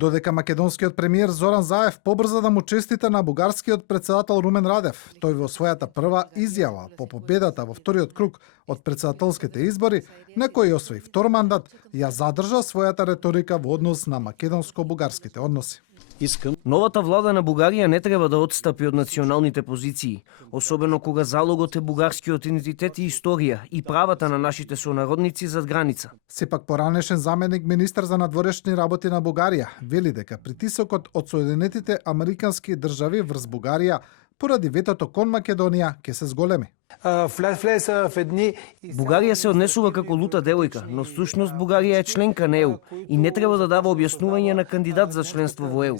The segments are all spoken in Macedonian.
Додека македонскиот премиер Зоран Заев побрза да му честита на бугарскиот председател Румен Радев, тој во својата прва изјава по победата во вториот круг од председателските избори, на кој освои втор мандат, ја задржа својата реторика во однос на македонско-бугарските односи. Новата влада на Бугарија не треба да отстапи од националните позиции, особено кога залогот е бугарскиот идентитет и историја и правата на нашите сонародници зад граница. Сепак поранешен заменик министар за надворешни работи на Бугарија вели дека притисокот од Соединетите Американски држави врз Бугарија поради ветото кон Македонија ќе се зголеми. Бугарија се однесува како лута девојка, но всушност Бугарија е членка на ЕУ и не треба да дава објаснување на кандидат за членство во ЕУ.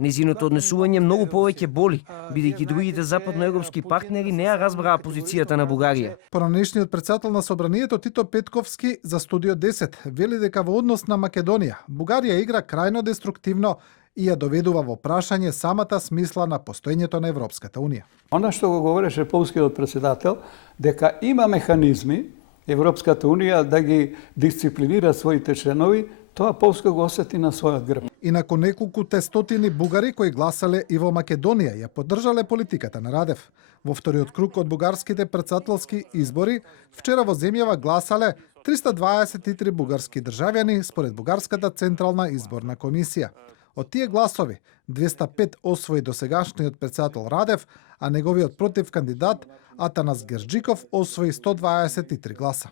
Незиното однесување многу повеќе боли, бидејќи другите западноевропски партнери не ја разбраа позицијата на Бугарија. Поранешниот председател на Собранието Тито Петковски за Студио 10 вели дека во однос на Македонија, Бугарија игра крајно деструктивно и ја доведува во прашање самата смисла на постоењето на Европската Унија. Она што го говореше полскиот председател, дека има механизми Европската Унија да ги дисциплинира своите членови, тоа Полска го осети на својот грб. И након неколку стотини бугари кои гласале и во Македонија ја поддржале политиката на Радев. Во вториот круг од бугарските председателски избори, вчера во земјава гласале 323 бугарски државјани според Бугарската централна изборна комисија. Од тие гласови, 205 освои досегашниот председател Радев, а неговиот против кандидат Атанас Герџиков освои 123 гласа.